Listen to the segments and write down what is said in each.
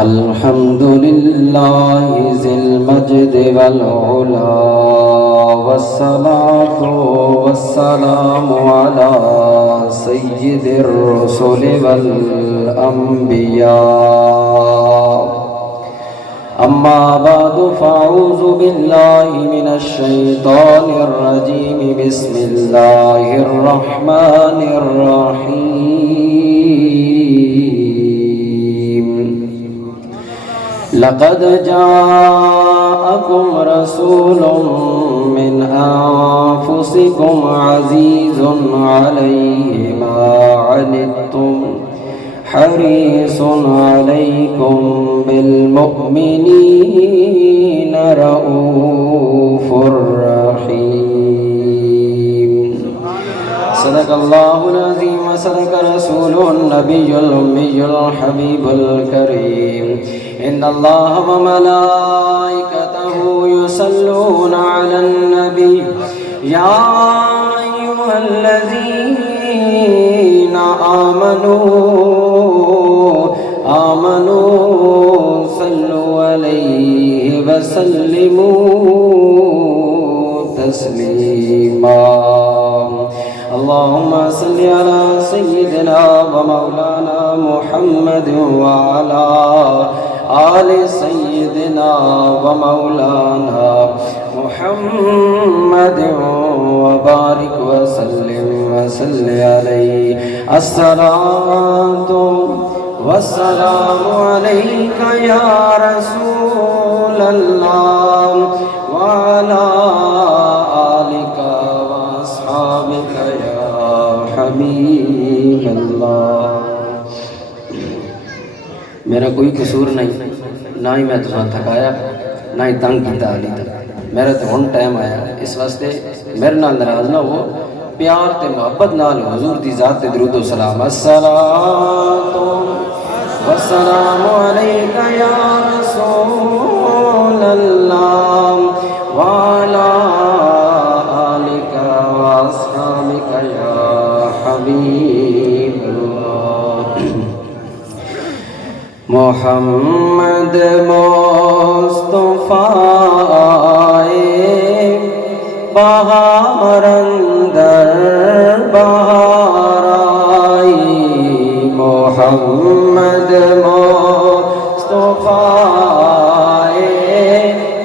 الحمد لله ذي المجد والعلا والصلاة والسلام على سيد الرسل والأنبياء أما بعد فأعوذ بالله من الشيطان الرجيم بسم الله الرحمن الرحيم لقد جاءكم رسول من أنفسكم عزيز عليه ما عنتم حريص عليكم بالمؤمنين رؤوف رحيم صدق الله العظيم وصدق رسوله النبي الأمي الحبيب الكريم إن الله وملائكته يصلون على النبي يا أيها الذين آمنوا صلوا عليه وسلموا تسليما اللهم صل على سيدنا ومولانا محمد وعلى آل سيدنا ومولانا محمد وبارك وسلم عليه الصلاة والسلام عليك يا رسول الله وعلى آلك وأصحابك يا حبيب الله میرا کوئی قصور نہیں، نہ ہی میں تساں تھکایا نہ ہی تنگ کیتا علی تک، میرا تو ہن ٹائم آیا، اس واسطے میرے نال ناراض نہ ہو، پیار تے محبت نال حضور دی ذات تے درود و سلام الصلاۃ والسلام علیک یا رسول اللہ وعلی آلک واصحابک یا حبیب اللہ محمد مصطفیٰ بہار اندر بہار آئی محمد مصطفیٰ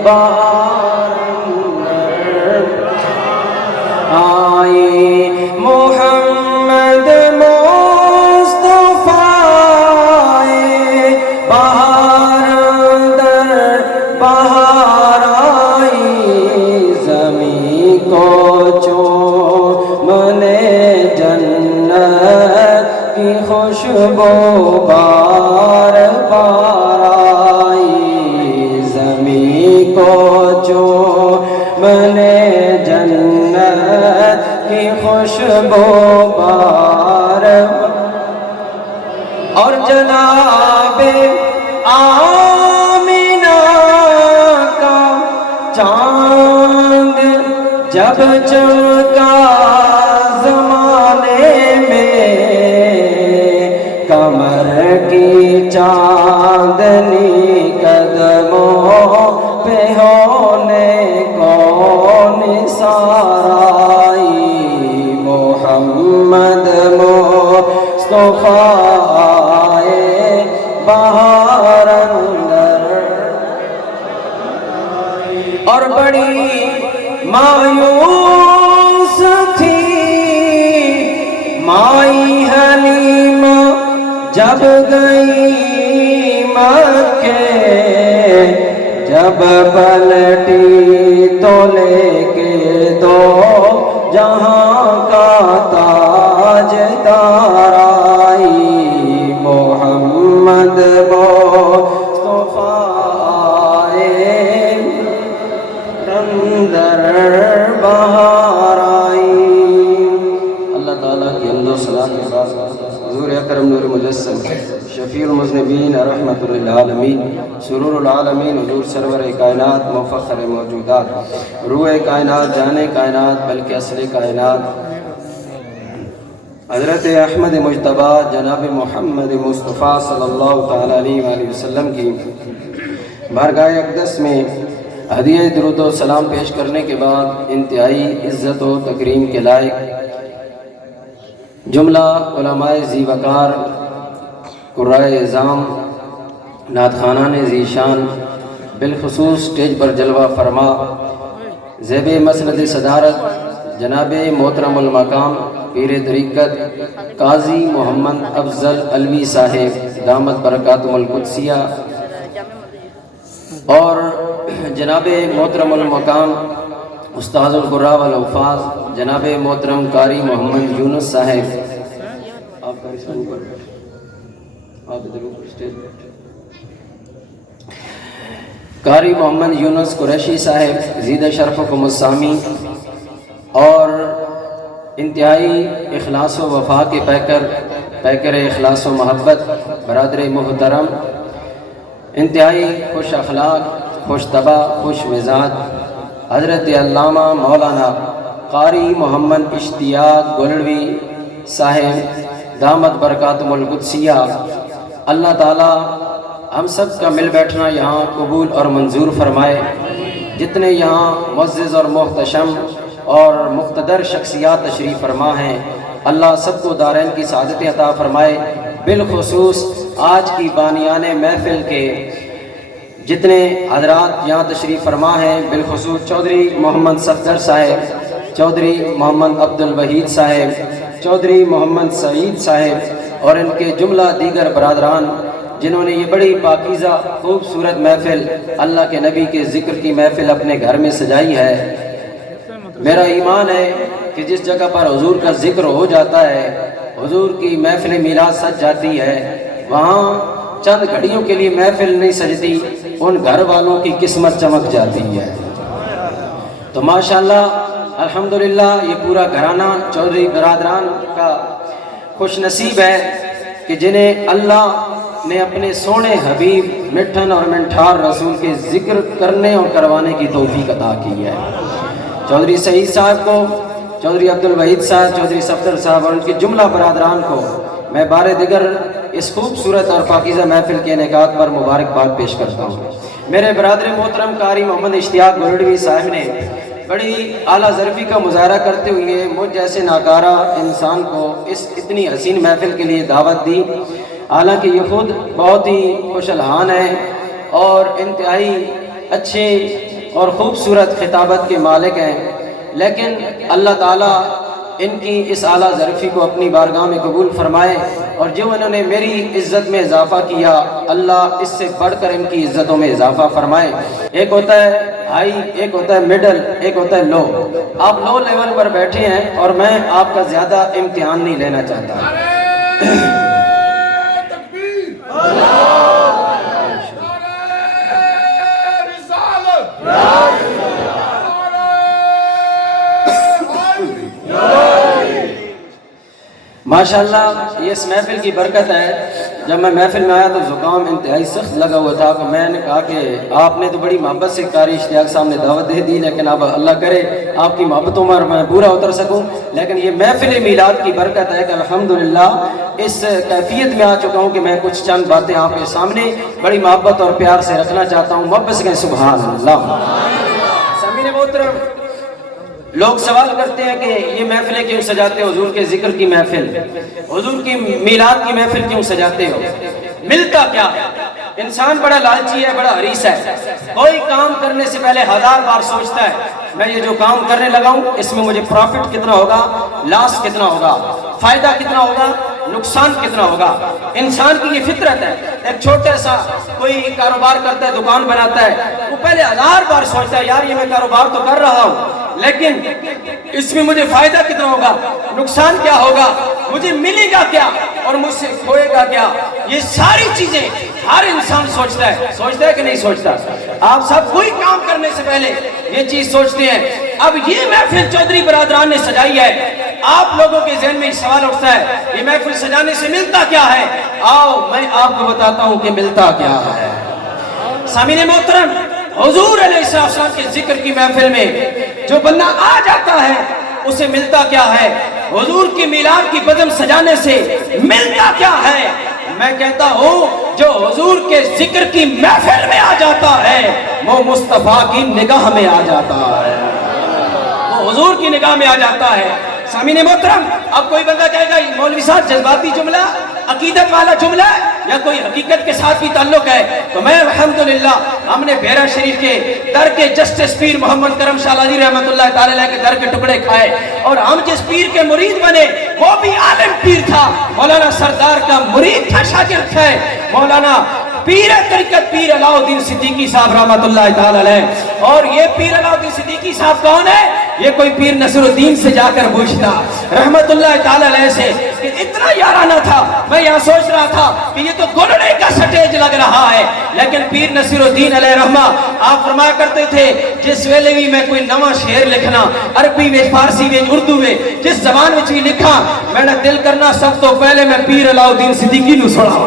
بہار اندر آئی محمد خوشبو بار بار آئی زمین کو جو منے جنت کی خوشبو بار اور جناب آمینہ کا چاند جب چمکا زمانے میں کمر کی چاندنی قدموں پہ ہونے کون سارائی محمد مصطفیٰ بہار اندر اور بڑی مایوس تھی مائی حلیمہ جب گئی مکے جب پلٹی تو لے کے دو جہاں کا تاجدار آئی محمد مصطفیٰ اندر بہار آئی اللہ تعالیٰ کی حمد و ثنا کے بعد حضور اکرم نور مجسم شفیع المذنبین رحمت للعالمین سرور العالمین حضور سرور کائنات مفخر موجودات روح کائنات جانے کائنات بلکہ اصل کائنات حضرت احمد مجتبی جناب محمد مصطفیٰ صلی اللہ تعالیٰ علیہ وآلہ وسلم کی بارگاہ اقدس میں ہدیہ درود و سلام پیش کرنے کے بعد انتہائی عزت و تکریم کے لائق جملہ علماء ذی وقار، قرائے اعظام، نعت خوانان ذی شان، بالخصوص سٹیج پر جلوہ فرما زیب مسند صدارت جناب محترم المقام پیر طریقت قاضی محمد افضل علوی صاحب دامت برکاتہم القدسیہ، اور جناب محترم المقام استاذ القراء والحفاظ جناب محترم قاری محمد یونس صاحب، آپ کا اس اوپر آپ ادھر اوپر اسٹیج قاری محمد یونس قریشی صاحب زید شرفکم السامی، اور انتہائی اخلاص و وفا کے پیکر اخلاص و محبت برادر محترم، انتہائی خوش اخلاق، خوش طبع، خوش مزاج حضرت علامہ مولانا قاری محمد اشتیاق گولڑوی صاحب دامت برکاتہم القدسیہ، اللہ تعالی ہم سب کا مل بیٹھنا یہاں قبول اور منظور فرمائے۔ جتنے یہاں معزز اور محتشم اور مقتدر شخصیات تشریف فرما ہیں، اللہ سب کو دارین کی سعادت عطا فرمائے۔ بالخصوص آج کی بانیان محفل کے جتنے حضرات یہاں تشریف فرما ہیں، بالخصوص چودھری محمد صفدر صاحب، چودھری محمد عبد الوحید صاحب، چودھری محمد سعید صاحب، اور ان کے جملہ دیگر برادران جنہوں نے یہ بڑی پاکیزہ خوبصورت محفل، اللہ کے نبی کے ذکر کی محفل اپنے گھر میں سجائی ہے۔ میرا ایمان ہے کہ جس جگہ پر حضور کا ذکر ہو جاتا ہے، حضور کی محفل میلاد سج جاتی ہے، وہاں چند گھڑیوں کے لیے محفل نہیں سجتی، ان گھر والوں کی قسمت چمک جاتی ہے۔ تو ماشاءاللہ الحمدللہ یہ پورا گھرانہ چودھری برادران کا خوش نصیب ہے کہ جنہیں اللہ نے اپنے سونے حبیب مٹھن اور منٹھار رسول کے ذکر کرنے اور کروانے کی توفیق عطا کی ہے۔ چودھری سعید صاحب کو، چودھری عبد الوحید صاحب، چودھری صفدر صاحب اور ان کے جملہ برادران کو میں بار دیگر اس خوبصورت اور پاکیزہ محفل کے انعقاد پر مبارکباد پیش کرتا ہوں۔ میرے برادر محترم قاری محمد اشتیاق گولڑوی صاحب نے بڑی اعلیٰ ظرفی کا مظاہرہ کرتے ہوئے مجھ جیسے ناکارہ انسان کو اس اتنی حسین محفل کے لیے دعوت دی۔ حالانکہ یہ خود بہت ہی خوش الحان ہے اور انتہائی اچھے اور خوبصورت خطابت کے مالک ہیں، لیکن اللہ تعالیٰ ان کی اس اعلیٰ ظرفی کو اپنی بارگاہ میں قبول فرمائے، اور جو انہوں نے میری عزت میں اضافہ کیا، اللہ اس سے بڑھ کر ان کی عزتوں میں اضافہ فرمائے۔ ایک ہوتا ہے ہائی، ایک ہوتا ہے مڈل، ایک ہوتا ہے لو۔ آپ لو لیول پر بیٹھے ہیں اور میں آپ کا زیادہ امتحان نہیں لینا چاہتا۔ ماشاءاللہ یہ اس محفل کی برکت ہے۔ جب میں محفل میں آیا تو زکام انتہائی سخت لگا ہوا تھا، تو میں نے کہا کہ آپ نے تو بڑی محبت سے قاری اشتیاق صاحب نے دعوت دے دی، لیکن اب اللہ کرے آپ کی محبتوں میں میں پورا اتر سکوں۔ لیکن یہ محفل میلاد کی برکت ہے کہ الحمدللہ اس کیفیت میں آ چکا ہوں کہ میں کچھ چند باتیں آپ کے سامنے بڑی محبت اور پیار سے رکھنا چاہتا ہوں۔ محبت سے کہیں سبحان اللہ۔ سامعین محترم، لوگ سوال کرتے ہیں کہ یہ محفلیں کیوں سجاتے ہو، حضور کے ذکر کی محفل، حضور کی میلاد کی محفل کیوں سجاتے ہو؟ ملتا کیا؟ انسان بڑا لالچی ہے، بڑا حریص ہے، کوئی کام کرنے سے پہلے 1000 بار سوچتا ہے میں یہ جو کام کرنے لگا ہوں اس میں مجھے پروفٹ کتنا ہوگا، لاس کتنا ہوگا، فائدہ کتنا ہوگا، نقصان کتنا ہوگا۔ انسان کی یہ فطرت ہے۔ ایک چھوٹا سا کوئی کاروبار کرتا ہے، دکان بناتا ہے، وہ پہلے 1000 بار سوچتا ہے یار یہ میں کاروبار تو کر رہا ہوں، لیکن اس میں مجھے فائدہ کتنا ہوگا، نقصان کیا ہوگا، مجھے ملے گا کیا اور مجھ سے کھوئے گا کیا۔ یہ ساری چیزیں ہر انسان سوچتا ہے کہ نہیں سوچتا؟ آپ سب کوئی کام کرنے سے پہلے یہ چیز سوچتے ہیں۔ اب یہ محفل چودھری برادران نے سجائی ہے، آپ لوگوں کے ذہن میں سوال اٹھتا ہے یہ محفل سجانے سے ملتا کیا ہے؟ آؤ میں آپ کو بتاتا ہوں کہ ملتا کیا ہے۔ سامعین محترم، حضور علیہ السلام کے ذکر کی محفل میں جو بندہ آ جاتا ہے اسے ملتا کیا ہے؟ حضور کی میلاد کی بزم سجانے سے ملتا کیا ہے؟ میں کہتا ہوں جو حضور کے ذکر کی محفل میں آ جاتا ہے وہ مصطفیٰ کی نگاہ میں آ جاتا ہے، وہ حضور کی نگاہ میں آ جاتا ہے۔ سامعین محترم، اب کوئی بندہ کہے گا مولوی صاحب جذباتی جملہ، عقیدت والا جملہ یا کوئی حقیقت کے ساتھ بھی تعلق ہے؟ تو میں الحمدللہ ہم نے بیرا شریف کے در کے جسٹس پیر محمد کرم شاہ لادی رحمت اللہ تعالی علیہ کے در کے ٹکڑے کھائے، اور ہم جس پیر کے مرید بنے وہ بھی عالم پیر تھا، مولانا سردار کا مرید تھا، شاگرد تھا، مولانا پیر طریقت پیر علاؤ الدین صدیقی صاحب رحمت اللہ تعالی علیہ۔ اور یہ پیر علاؤ الدین صدیقی صاحب کون ہے؟ یہ کوئی پیر نصر الدین سے جا کر پوچھتا رحمت اللہ تعالی علیہ سے کہ اتنا یارانہ تھا، میں یہاں سوچ رہا تھا کہ یہ تو گلڑے کا سٹیج لگ رہا ہے، لیکن پیر نصر الدین علیہ رحمہ آپ فرمایا کرتے تھے جس ویلے بھی میں کوئی نواں شعر لکھنا عربی میں فارسی میں اردو میں جس زبان میں بھی لکھا میں نے دل کرنا سب تو پہلے میں پیر علاؤ الدین صدیقی نو سنا،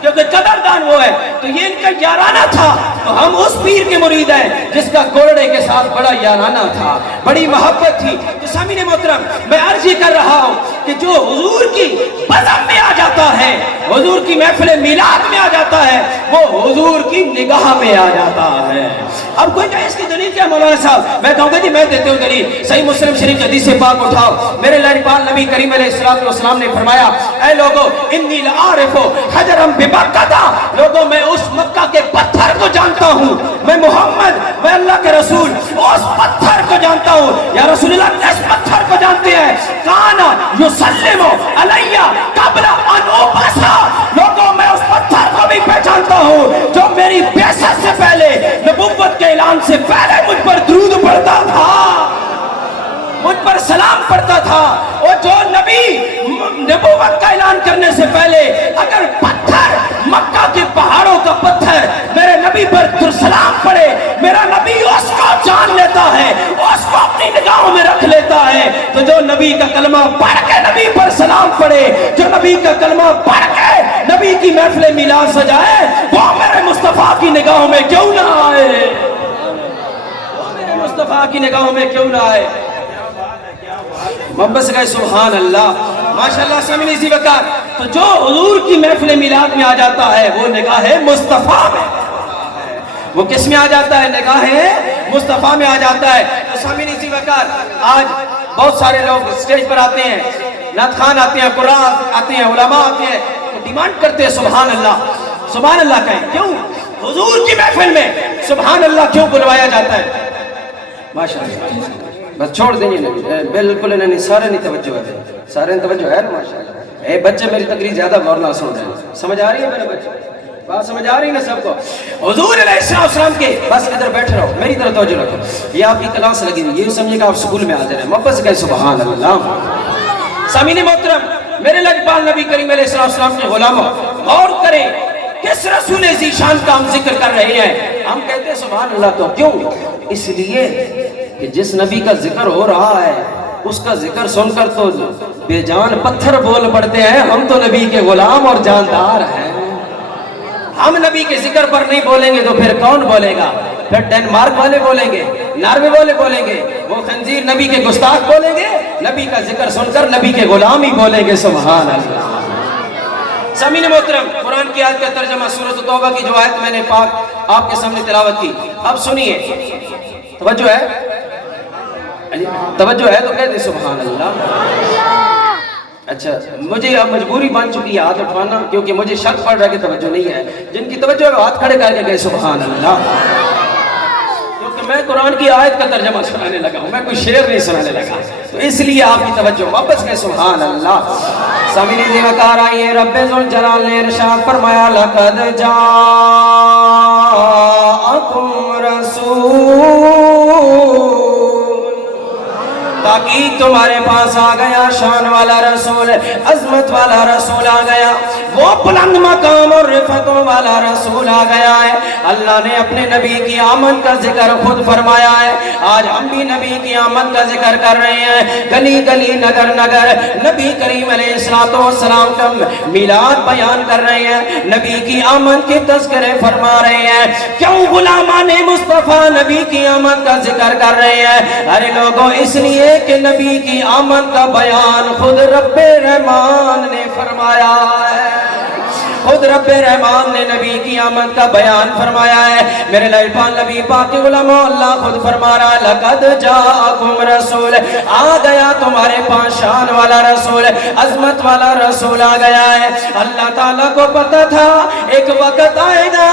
کیونکہ قدردان وہ ہے۔ تو یہ ان کا یارانہ تھا، تو ہم اس پیر کے مرید ہیں جس کا گولڑے کے ساتھ بڑا یارانہ تھا، بڑی محبت تھی۔ تو سامعین محترم، میں عرض یہ کر رہا ہوں کہ جو حضور کی بزم میں آ جاتا ہے، حضور کی محفل میلاد میں آ جاتا ہے، وہ حضور کی نگاہ میں آ جاتا ہے۔ اب کوئی کہے اس کی دلیل کیا مولانا صاحب؟ میں کہوں گا جی میں دیتے ہوں دلیل، صحیح مسلم شریف حدیث پاک اٹھاؤ، میرے لہریپال نبی کریم علیہ السلام نے فرمایا اے لوگو انی لعارف حجرا بمکہ، لوگوں میں اس مکہ کے پتھر کو جانتا ہوں، میں محمد میں اللہ کے رسول اس پتھر کو جانتا ہوں۔ یا رسول اللہ اس پتھر کو جانتے ہیں، کانا یسلم علیہ قبل ان ابعث، لوگوں میں اس پتھر کو بھی پہچانتا ہوں جو میری بعثت سے پہلے نبوت کے اعلان سے پہلے مجھ پر درود پڑھتا تھا، مجھ پر سلام پڑھتا تھا۔ اور جو نبی نبوت کا اعلان کرنے سے پہلے اگر پتھر مکہ کے پہاڑوں کا پتھر میرے نبی پر سلام پڑے، میرا نبی اس کو جان لیتا ہے، اس کو اپنی نگاہوں میں رکھ لیتا ہے۔ تو جو نبی کا کلمہ پڑھ کے نبی پر سلام پڑے، جو نبی کا کلمہ پڑھ کے نبی کی محفل میلاد سجائے، وہ میرے مصطفیٰ کی نگاہوں میں کیوں نہ آئے، وہ میرے مصطفیٰ کی نگاہوں میں کیوں نہ آئے؟ محبت سے کہے سبحان اللہ، ماشاءاللہ سامعین اسی وقت۔ تو جو حضور کی محفل میلاد میں آ جاتا ہے وہ نگاہ مصطفیٰ میں، وہ کس میں آ جاتا ہے؟ نگاہ مصطفیٰ میں آ جاتا ہے۔ تو سامعین اسی وقت آج بہت سارے لوگ اسٹیج پر آتے ہیں، نعت خوان آتے ہیں، قرآن آتے ہیں، علماء آتے ہیں، تو ڈیمانڈ کرتے ہیں سبحان اللہ کہیں، کیوں حضور کی محفل میں سبحان اللہ کیوں بلوایا جاتا ہے؟ ماشاءاللہ بس چھوڑ دیں یہ بالکل انہیں سارے نہیں توجہ ہے، سارے توجہ ہے نا ماشاءاللہ۔ اے بچے میری تقریر زیادہ غور نہ سن رہے ہیں، سمجھ آ رہی ہے میرے بچے؟ بات سمجھ آ رہی ہے نا سب کو؟ حضور علیہ السلام کے بس ادھر بیٹھ رہو، میری طرف توجہ رکھو، یہ آپ کی کلاس لگی ہوئی، یہ سمجھے کہ آپ سکول میں حاضر ہیں، محبت سے کہے سبحان اللہ۔ سامعین محترم، میرے لجپال نبی کریم علیہ السلام کے غلاموں، غور کریں کس رسول ذیشان کا ہم ذکر کر رہے ہیں۔ ہم کہتے ہیں سبحان اللہ تو کیوں؟ اس لیے کہ جس نبی کا ذکر ہو رہا ہے اس کا ذکر سن کر تو بے جان پتھر بول پڑتے ہیں، ہم تو نبی کے غلام اور جاندار ہیں۔ ہم نبی کے ذکر پر نہیں بولیں گے تو پھر کون بولے گا؟ پھر ڈینمارک والے بولیں گے، ناروے والے بولیں گے، وہ خنزیر نبی کے گستاخ بولیں گے، نبی کا ذکر سن کر نبی کے غلام ہی بولیں گے سبحان اللہ۔ سامعین محترم، قرآن کی آیت کا ترجمہ سورۃ توبہ کی جو آیت میں نے پاک آپ کے سامنے تلاوت کی، اب سنیے، توجہ ہے؟ توجہ ہے تو کہہ دیں سبحان اللہ۔ اچھا مجھے اب مجبوری بن چکی ہے ہاتھ اٹھوانا، کیونکہ مجھے شک پڑ رہا ہے کہ توجہ نہیں ہے۔ جن کی توجہ ہے وہ ہاتھ کھڑے کر کے کہے سبحان اللہ، کیونکہ میں قرآن کی آیت کا ترجمہ سنانے لگا ہوں، میں کوئی شعر نہیں سنانے لگا، تو اس لیے آپ کی توجہ واپس کہے سبحان اللہ۔ سامعین وقار آئیے، رب ذوالجلال نے ارشاد فرمایا لقد جاءکم رسول، تاکہ تمہارے پاس آ گیا شان والا رسول، عظمت والا رسول آ گیا، وہ بلند مقام اور رفعتوں والا رسول آ گیا ہے۔ اللہ نے اپنے نبی کی آمد کا ذکر خود فرمایا ہے۔ آج ہم بھی نبی کی آمد کا ذکر کر رہے ہیں، گلی گلی نگر نگر نبی کریم علیہ السلام کا میلاد بیان کر رہے ہیں، نبی کی آمد کے تذکرے فرما رہے ہیں۔ کیوں غلامان مصطفیٰ نبی کی آمد کا ذکر کر رہے ہیں؟ ارے لوگوں اس لیے کہ نبی کی آمد کا بیان خود رب رحمان نے فرمایا ہے، خود رب رحمان نے نبی کی آمد کا بیان فرمایا ہے۔ میرے لائبان نبی پاک کے علماء اللہ خود فرما رہا ہے، لقد جاءکم رسول، آ گیا تمہارے پاس شان والا رسول، عظمت والا رسول آ گیا ہے۔ اللہ تعالیٰ کو پتہ تھا ایک وقت آئے گا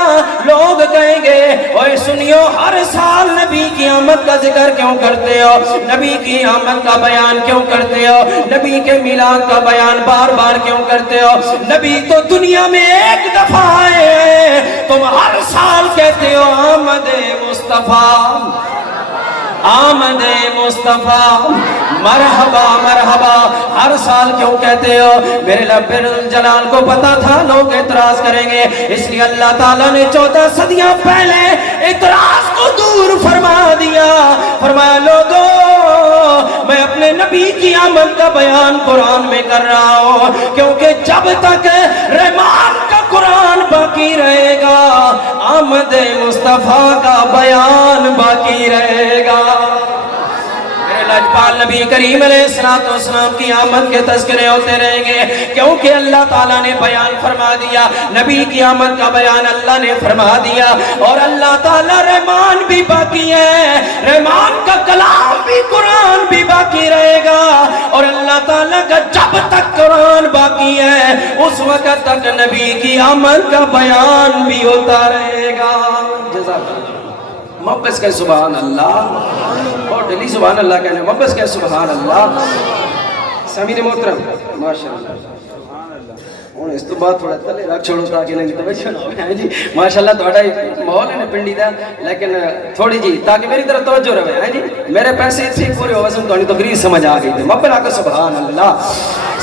لوگ کہیں گے اوے سنیو ہر سال نبی کی آمد کا ذکر کیوں کرتے ہو، نبی کی آمد کا بیان کیوں کرتے ہو، نبی کے میلاد کا بیان بار بار کیوں کرتے ہو؟ نبی تو دنیا میں ایک دفعہ آئے ہیں، تم ہر سال کہتے ہو آمد مصطفیٰ، آمد مصطفیٰ، مرحبا مرحبا، ہر سال کیوں کہتے ہو؟ میرے رب جلال کو پتا تھا لوگ اعتراض کریں گے، اس لیے اللہ تعالیٰ نے 14 صدیاں پہلے اعتراض کو دور فرما دیا، فرمایا لوگوں میں اپنے نبی کی آمد کا بیان قرآن میں کر رہا ہوں، کیونکہ جب تک رحمان کا قرآن باقی رہے گا آمد مصطفیٰ کا بیان باقی رہے گا۔ لاجپال نبی کریم علیہ السلام کی آمد کے تذکرے ہوتے رہیں گے، کیونکہ اللہ تعالیٰ نے بیان فرما دیا، نبی کی آمد کا بیان اللہ نے فرما دیا، اور اللہ تعالیٰ رحمان بھی باقی ہے، رحمان کا کلام بھی قرآن بھی باقی رہے گا، اور اللہ تعالیٰ کا جب تک قرآن باقی ہے اس وقت تک نبی کی آمد کا بیان بھی ہوتا رہے گا۔ جزاک اللہ، محبت کے سبحان اللہ، اور دلی سبحان اللہ کہنے، محبت کے سبحان اللہ۔ سامعین محترم ماشاءاللہ، ہوں اس تو بعد تھوڑا تلے رکھ چھوڑو تاکہ نہیں توجہ نہ ہوئے جی، ماشاءاللہ تھوڑا ماحول ہے پنڈی دا، لیکن تھوڑی جی تاکہ میری طرف توجہ رہے ہیں جی، میرے پیسے اتنے پورے ہو وسم تو تقریر سمجھ آ گئی تھی، محبت کا سبحان اللہ۔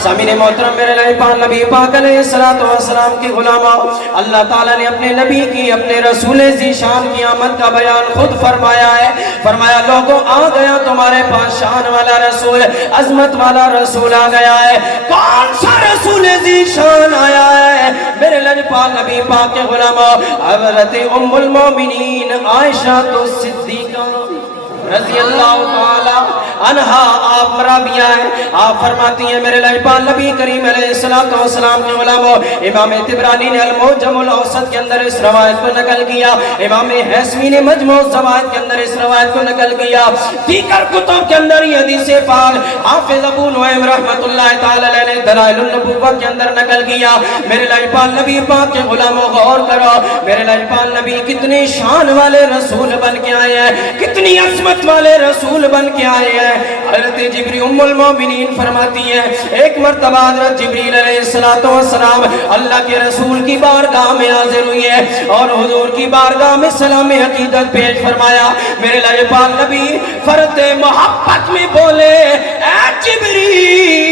سامعین محترم میرے لائبان نبی پاک علیہ السلام کی غلامہ، اللہ تعالیٰ نے اپنے نبی کی، اپنے رسول ذیشان کی آمد کا بیان خود فرمایا ہے، فرمایا لوگوں آ گیا تمہارے پاس شان والا رسول، عظمت والا رسول آ گیا ہے۔ کون سا رسول ذیشان آیا ہے؟ میرے لائبان نبی پاک کے غلامہ، حضرت ام المومنین عائشہ صدیقہ رضی اللہ تعالی عنہا آپ مرابیہ ہیں، آپ فرماتی ہیں میرے لائبان نبی کریم علیہ السلام کے علماء، امام طبرانی نے المعجم الاوسط کے اندر اس روایت کو نقل کیا، امام حیثمی نے مجموع الزوائد کے اندر اس روایت کو نقل کیا، دیگر کتب کے اندر یہ حدیث پاک حافظ ابو نعیم رحمت اللہ تعالی علیہ نے دلائل النبوہ کے اندر نقل کیا۔ میرے لائبان نبی پاک کے علماء غور کرو، میرے لائبان نبی کتنی شان والے رسول بن کے آئے ہیں، کتنی عظمت والے رسول بن کے آئے ہیں۔ حضرت جبریل ام المومنین فرماتی ہیں ایک مرتبہ حضرت جبریل علیہ السلام اللہ کے رسول کی بارگاہ میں حاضر ہوئی ہے اور حضور کی بارگاہ میں سلام عقیدت پیش فرمایا۔ میرے لائبان نبی فرد محبت میں بولے اے جبریل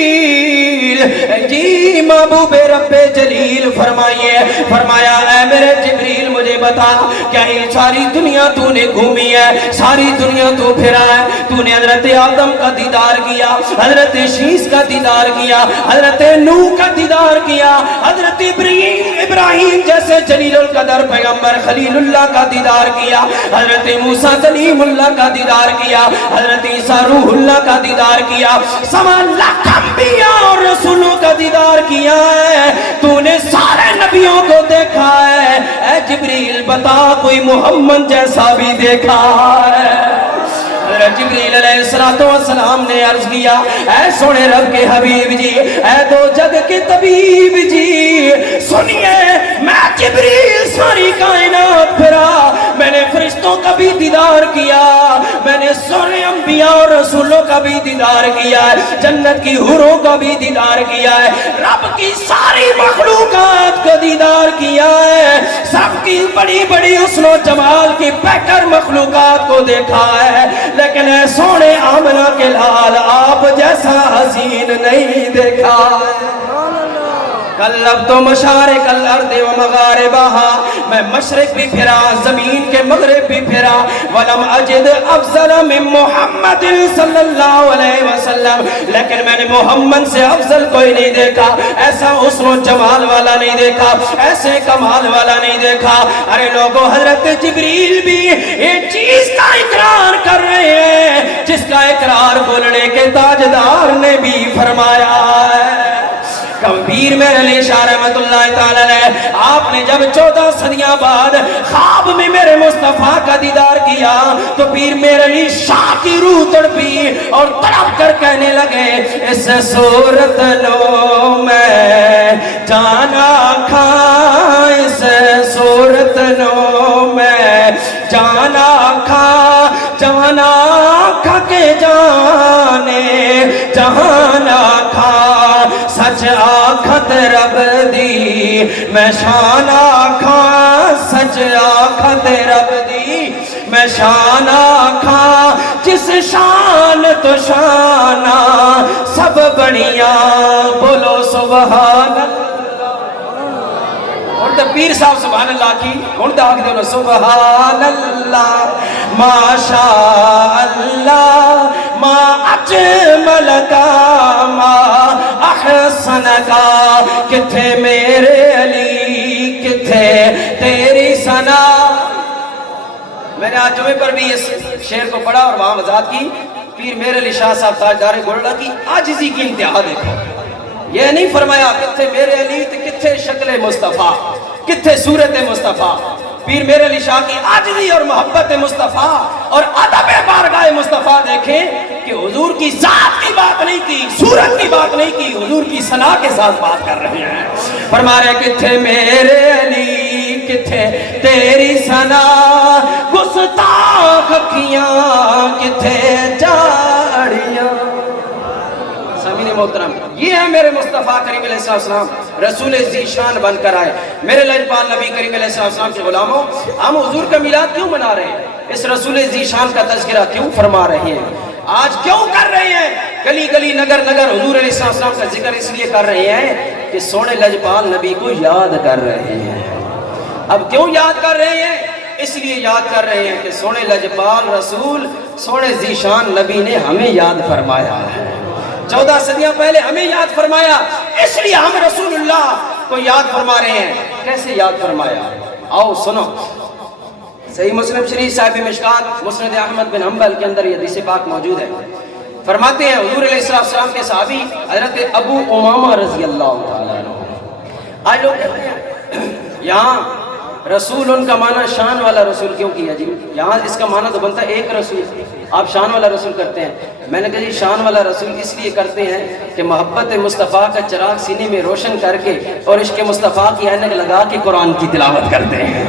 جی محبوب رب جلیل فرمائیے، فرمایا اے میرے جبریل مجھے بتا کیا یہ ساری دنیا تو نے گھومی ہے، ساری دنیا تو پھرا ہے، تو نے حضرت آدم کا دیدار کیا، حضرت شیس کا دیدار کیا، حضرت نوح کا دیدار کیا، حضرت ابراہیم جیسے جلیل القدر پیغمبر خلیل اللہ کا دیدار کیا، حضرت موسیٰ کلیم اللہ کا دیدار کیا، حضرت عیسیٰ روح اللہ کا دیدار کیا، 100 لاکھ انبیاء اور رسولوں کا دیدار کیا ہے، تو نے سارے نبیوں کو دیکھا ہے، اے جبریل بتا کوئی محمد جیسا بھی دیکھا ہے؟ جبریل علیہ السلام نے عرض کیا اے سونے رب کے حبیب جی، اے دو جگ کے طبیب جی، سنیے میں جبریل ساری کائنات پھرا، میں نے فرشتوں کا بھی دیدار کیا، میں نے سارے انبیاء اور رسولوں کا بھی دیدار کیا ہے، جنت کی حوروں کا بھی دیدار کیا ہے، رب کی ساری مخلوقات کو دیدار کیا ہے، سب کی بڑی بڑی حسن و جمال کی پیکر مخلوقات کو دیکھا ہے، لیکن اے سونے آمنہ کے لال آپ جیسا حسین نہیں دیکھا ہے۔ قلب تو مشارق الارض و مغاربہا، میں مشرق بھی پھرا زمین کے مغرب بھی پھرا، ولم اجد افضل من محمد صلی اللہ علیہ وسلم، لیکن میں نے محمد سے افضل کوئی نہیں دیکھا، ایسا حسن و جمال والا نہیں دیکھا، ایسے کمال والا نہیں دیکھا۔ ارے لوگوں، حضرت جبریل بھی ایک چیز کا اقرار کر رہے ہیں جس کا اقرار بولنے کے تاجدار نے بھی فرمایا ہے۔ پیر میرے علی شاہ رحمت اللہ تعالی علیہ، آپ نے جب 14 صدیاں بعد خواب میں میرے مصطفیٰ کا دیدار کیا تو پیر میرے علی شاہ کی روح تڑپی اور تڑپ کر کہنے لگے، اس صورت نو میں جانا کھا، اس صورت نو میں جانا کھا، جانا کھا کے جانے جہانا کھا، سچ آکھت رب دی میں شان آکھاں، سچ آکھت رب دی میں شان آکھاں، جس شان تو شانہ سب بڑیاں، بولو سبحان اللہ۔ اور تو پیر صاحب سبحان اللہ کی اور تو آکھ دو سبحان اللہ، ما شاء اللہ، ما اجمل کا، ما احسن کا، کتھے میرے علی کتھے تیری ثنا۔ میں نے آج جمعے پر بھی اس شعر کو پڑھا اور وہاں وضاحت کی، پیر میرے علی شاہ صاحب تاجدار گولڑا کی عاجزی کی انتہا دیکھو۔ یہ نہیں فرمایا کتھے میرے علی تے کتھے شکل مصطفیٰ، کتھے صورت مصطفیٰ۔ پیر میرے علی شاہ کی عاجزی اور محبت مصطفیٰ اور ادب بارگاہ مصطفیٰ دیکھیں کہ حضور کی ذات کی بات نہیں کی، صورت کی بات نہیں کی، حضور کی ثنا کے ساتھ بات کر رہے ہیں۔ فرما رہے کتھے میرے علی کتھے تیری ثنا، گستاخ اکھیاں کتھے جاڑیاں۔ سامعین محترم، یہ ہے میرے مصطفیٰ کریم علیہ السلام، رسول ذیشان بن کر آئے۔ میرے لجپال نبی کریم علیہ السلام کے غلاموں، ہم حضور کا میلاد کیوں منا رہے ہیں؟ اس رسول ذیشان کا تذکرہ کیوں فرما رہے ہیں؟ آج کیوں کر رہے ہیں؟ گلی گلی نگر نگر حضور علیہ السلام کا ذکر اس لیے کر رہے ہیں کہ سونے لجپال نبی کو یاد کر رہے ہیں۔ اب کیوں یاد کر رہے ہیں؟ اس لیے یاد کر رہے ہیں کہ سونے لجپال رسول سونے ذیشان نبی نے ہمیں یاد فرمایا ہے، 14 صدیاں پہلے ہمیں یاد فرمایا، اس لیے ہم رسول اللہ کو یاد فرما رہے ہیں۔ کیسے یاد فرمایا؟ آؤ سنو، صحیح مسلم شریف صاحب مشکات مسند احمد بن حنبل کے اندر یہ حدیث پاک موجود ہے۔ فرماتے ہیں حضور علیہ السلام کے صحابی حضرت ابو امامہ رضی اللہ تعالیٰ عنہ، آج لوگ کہتے ہیں یہاں رسول ان کا معنی شان والا رسول کیوں کیا جی؟ یہاں اس کا معنی تو بنتا ہے ایک رسول، آپ شان والا رسول کرتے ہیں۔ میں نے کہا جی شان والا رسول اس لیے کرتے ہیں کہ محبت مصطفیٰ کا چراغ سینے میں روشن کر کے اور عشق مصطفیٰ کی اینک لگا کے قرآن کی تلاوت کرتے ہیں،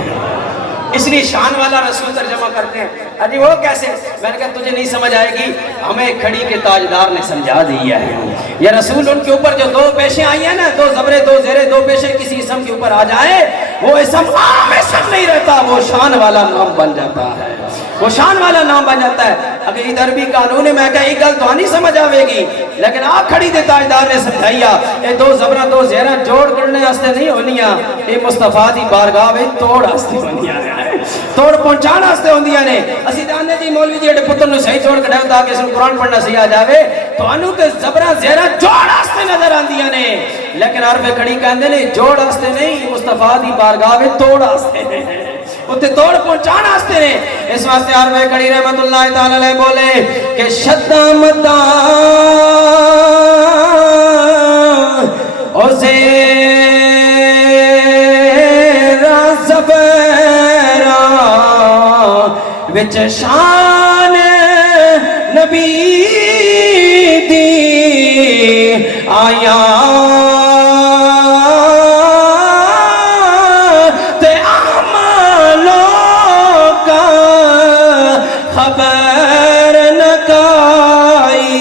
اس لیے شان والا رسول ترجمہ کرتے ہیں۔ ابھی وہ کیسے؟ میں نے کہا تجھے نہیں سمجھ آئے گی، ہمیں کھڑی کے تاجدار نے سمجھا دیا ہے۔ یہ رسول ان کے اوپر جو 2 پیشیں آئی ہیں نا، 2 زبریں 2 زیریں 2 پیشیں کسی اسم کے اوپر آ جائے، وہ اسم عام اسم نہیں رہتا، وہ شان والا نام بن جاتا ہے، وہ شان والا نام بن جاتا ہے۔ اگر ادھر بھی قانون ہے، میں کہا یہ گل تو نہیں سمجھ آوے گی، لیکن آپ کھڑی دے تاجدار نے سمجھائیا، یہ 2 زبرہ 2 زیرہ جوڑ کرنے واسطے نہیں ہونیاں، یہ مصطفیٰ دی بارگاہ میں توڑ واسطے ہونیاں نے، توڑ پہنچانا واسطے ہوندیاں نے۔ اسی جاننے جی مولوی جی اڑے پتر نو صحیح توڑ کڈھاؤ تاکہ اس کو قرآن پڑھنا صحیح آ جاوے، تو انو تے زبرہ زیرہ جوڑ واسطے نظر آندیاں نے، لیکن عربے کھڑی کہندے نے جوڑ واسطے نہیں، مصطفیٰ دی بارگاہ میں توڑ واسطے نے، اتنے توڑ پہنچانا واسطے نے۔ اس واسطے عربے کھڑی رحمت اللہ تعالی علیہ بولے کہ شدہ مدہ او زیرہ زبرہ وچ شان نبی دی آیا تے عملوں کا خبر نکائی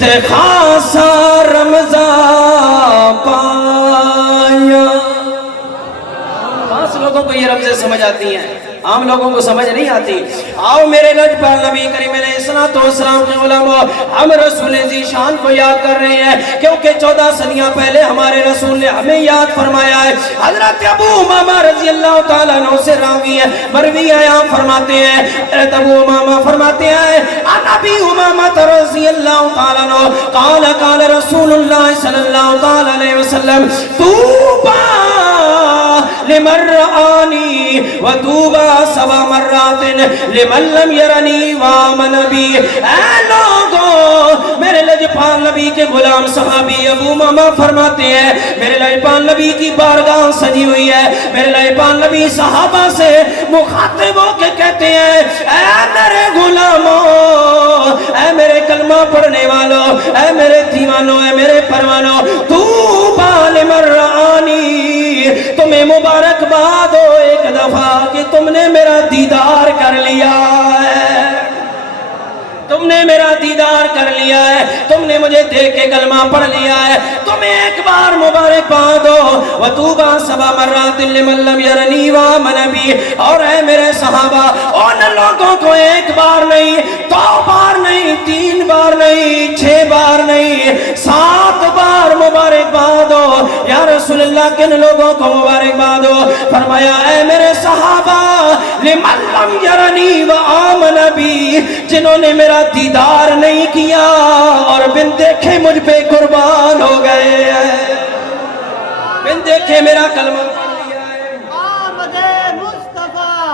تے خاصا رمضان پایا۔ خاص لوگوں کو یہ رمضیں سمجھ آتی ہیں، عام لوگوں کو سمجھ نہیں آتی. آؤ میرے لجپال نبی کریم علیہ السلام کے علماء ہم رسول ذی شان کو یاد کر رہے ہیں کیونکہ 14 صدیاں پہلے ہمارے رسول نے ہمیں یاد فرمایا ہے. حضرت ابو امامہ رضی اللہ تعالیٰ عنہ سے راوی ہے مروی ہے آپ فرماتے ہیں حضرت ابو امامہ فرماتے ہیں عن ابی امامہ رضی اللہ تعالیٰ عنہ قال قال رسول اللہ صلی اللہ تعالیٰ علیہ وسلم توبہ لمن رآنی و توبہ 7 مرات لمن لم یرنی وآمن بی. اے لوگوں میرے لجپال نبی کے غلام صحابی ابو امامہ فرماتے ہیں میرے لجپال نبی کی بارگاہ سجی ہوئی ہے. میرے لجپال نبی صحابہ سے مخاطب ہو کے کہتے ہیں اے میرے غلاموں اے میرے کلمہ پڑھنے والوں اے میرے دیوانوں اے میرے پروانوں توبہ لمن رآنی تمہیں مبارکباد ہو ایک دفعہ کہ تم نے میرا دیدار کر لیا ہے. تم نے میرا دیدار کر لیا ہے تم نے مجھے دیکھ کے کلمہ پڑھ لیا ہے تمہیں ایک بار مبارکباد ہو. وَتُوبَا 7 مرات لمن لم یرنی وآمن بی. اور اے میرے صحابہ ان لوگوں کو ایک بار نہیں 2 بار نہیں 3 بار نہیں 6 بار نہیں 7 بار مبارکباد ہو. یا رسول اللہ کن لوگوں کو مبارکباد ہو؟ فرمایا اے میرے صحابہ لمن لم یرنی وآمن بی جنہوں نے میرا دیدار نہیں کیا اور بن دیکھے مجھ پہ قربان ہو گئے ہیں بن دیکھے میرا کلمہ پڑھ لیا ہے. آمد مصطفیٰ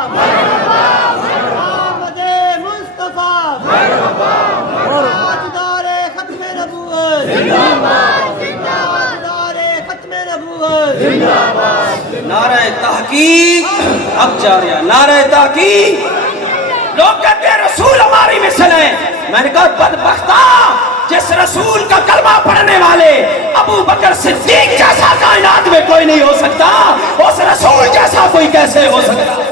آمد مصطفیٰ تاجدار ختم نبوت تاجدار ختم نبوت. نعرہ تحقیق اب جاریہ نعرہ تحقیق. لوگ کہتے ہیں رسول ہماری مثل ہے. میں نے کہا بدبختہ جس رسول کا کلمہ پڑھنے والے ابو بکر صدیق جیسا کائنات میں کوئی نہیں ہو سکتا اس رسول جیسا کوئی کیسے ہو سکتا؟